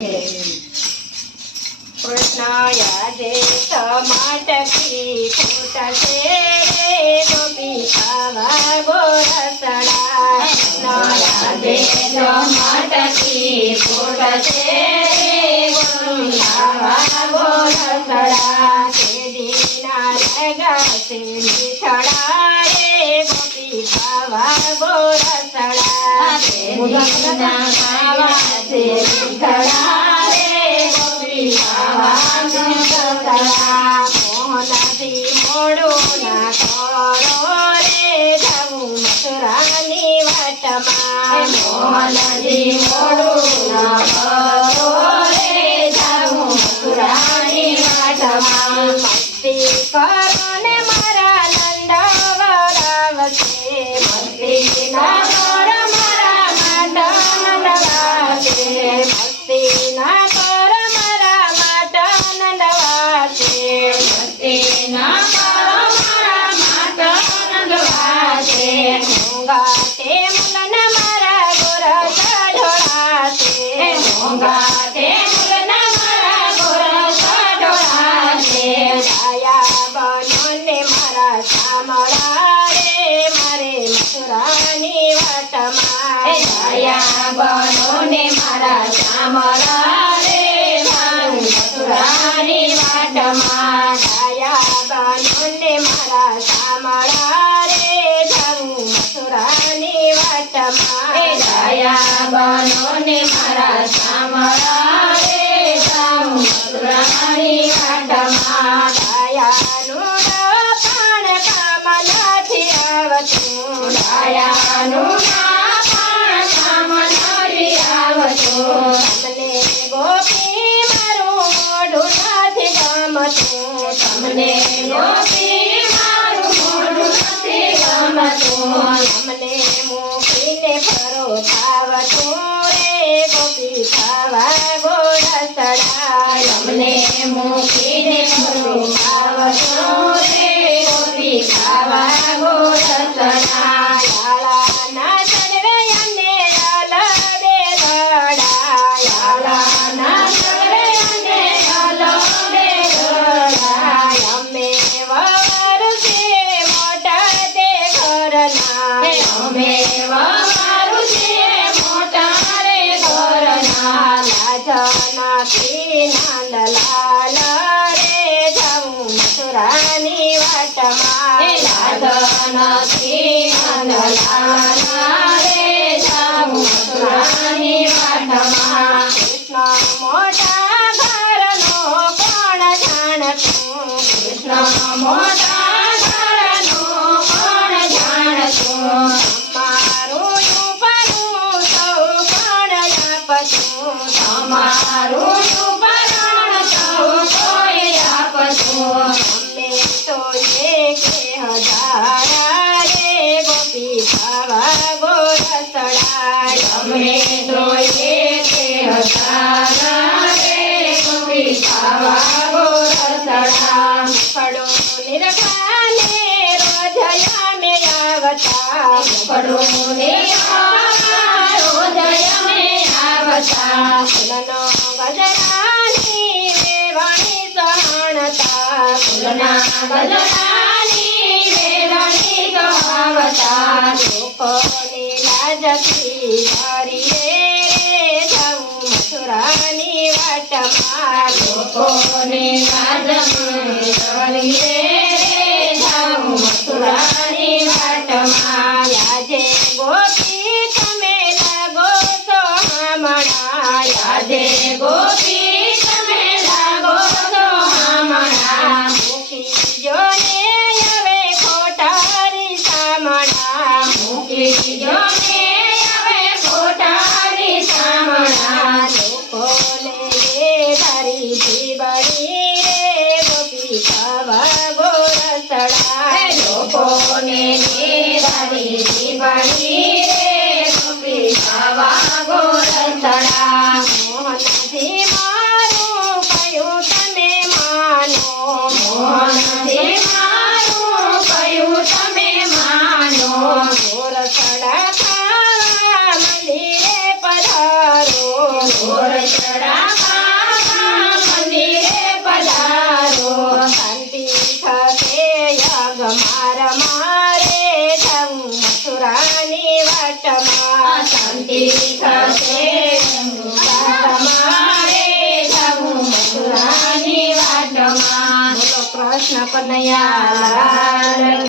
કૃષ્ણ યાદે ટમાટકી ફૂટશે રે ગોપી ખાવા ગોરસડા. યાદે ટમાટકી ફૂટશે રે ગોપી ખાવા ગોરસડા. શેરડીના લગાશે મીઠડા રે ગોપી ખાવા ગોરસડા. શેરડીના ખાવાશે મીઠડા રે ગોપી ખાવા ગોરસડા. મોહનથી મોડું ના કરો રે જવું મથુરાની વાટમાં. મોહનજી મોડું ન કરો રે જાવું મથુરાની વાટમાં. મસ્તી કરો ને મારા નંદવરાવશે. મસ્તી ના કર મારા નંદવાસે. મસ્તી ના કર મારા માતા નંદવાસે. મસ્તી ના કરો મારા માતા નંદવાસે. ઘોંઘાટે મુલન મારા ગોરસા ઢોળાશે. ઘોંઘાટે મુલન મારા ગોરસા ઢોળાશે. ડાયા બનો ને મારા શામળા રે મારે મથુરાની વાટમાં. દયા બનો ને મારા શામળા રે મારું મથુરાની વાટમાં. ડાયા બનો ને મારા શામળા રે જવું મથુરાની વાટમાં. દયા બનો ને મારા શામળા રે જાઉં મથુરાની વાટમાં. ડાયાનું પણ કામ નથી આવતું. દયાનું ના પણ કામ નથી આવતું. તમને ગોપી મારું મોઢું નથી ગમતું. તમને ગોપી મારું મોઢું નથી ગમતું. તમને મૂકીને ફરો ખાવતું રે ગોપી ખાવા ગોરસડા. તમને મૂકીને ફરું ખાવતો રે ગોપી ખાવા ગોરસડા. યાળાના સર્વે અને અલબે ગડા. યાળાના સર્વે અને અલબે ગડા. અમે વરસે મોટા તે ઘરના. અમે વવારું છે મોટા રે ઘરના. લાજનાથી નંદલાલ રે જવું મથુરાની વાટમાં. લાજનથી નંદલાલા રે જાઉં મથુરાની વાટમાં. કૃષ્ણ મોટા ઘરનો કોણ જાણતું. કૃષ્ણ મોટા ઘરનો કોણ જાણતું. મારું ઉપરું સૌ કોણ આપતું. તમારું ઉપરણ સૌ કોઈ આપતું. અમે તો એક હજારા રે ગોપી ખાવા ગોરસડા. અમે તો એક હજાર રે ગોપી ખાવા ગોરસડા. પડો નિરખાને રોજ અમે આવતા. પડું ને રોજ અમે આવતા. ફૂલનો ગજરાની વેવાણી સહણતા. ફૂલના ગજરાની વેરણી ગવાવતા. લોકોની લાજથી ડરી રે જવું મથુરાની વાટમાં. લોકોને લાજમાં કરી રે જાઉં મથુરાની વાટમાં. યાજે ગોપી તમે લાગો છો હમણાં. યાદે ગોપી તમે લાગો છો હમણાં. મૂકી જો ને હવે ખોટારી સામણા. મૂકી જો ને હવે ખોટારી સામણા. લોકોને એ તારી જીવડી રે ગોપી ખાવા ગોરસડા. લોકોને નિરારી જીવડી રે ગોપી ખાવા ગોરસડા. મોહનજી રસડામાં મંદિરે પધારો. શાંતિ થશે યજમાર મારે જવું મથુરાની વાટમાં. શાંતિ થશે તમારે જવું મથુરાની વાટમાં. બોલો કૃષ્ણ કનૈયા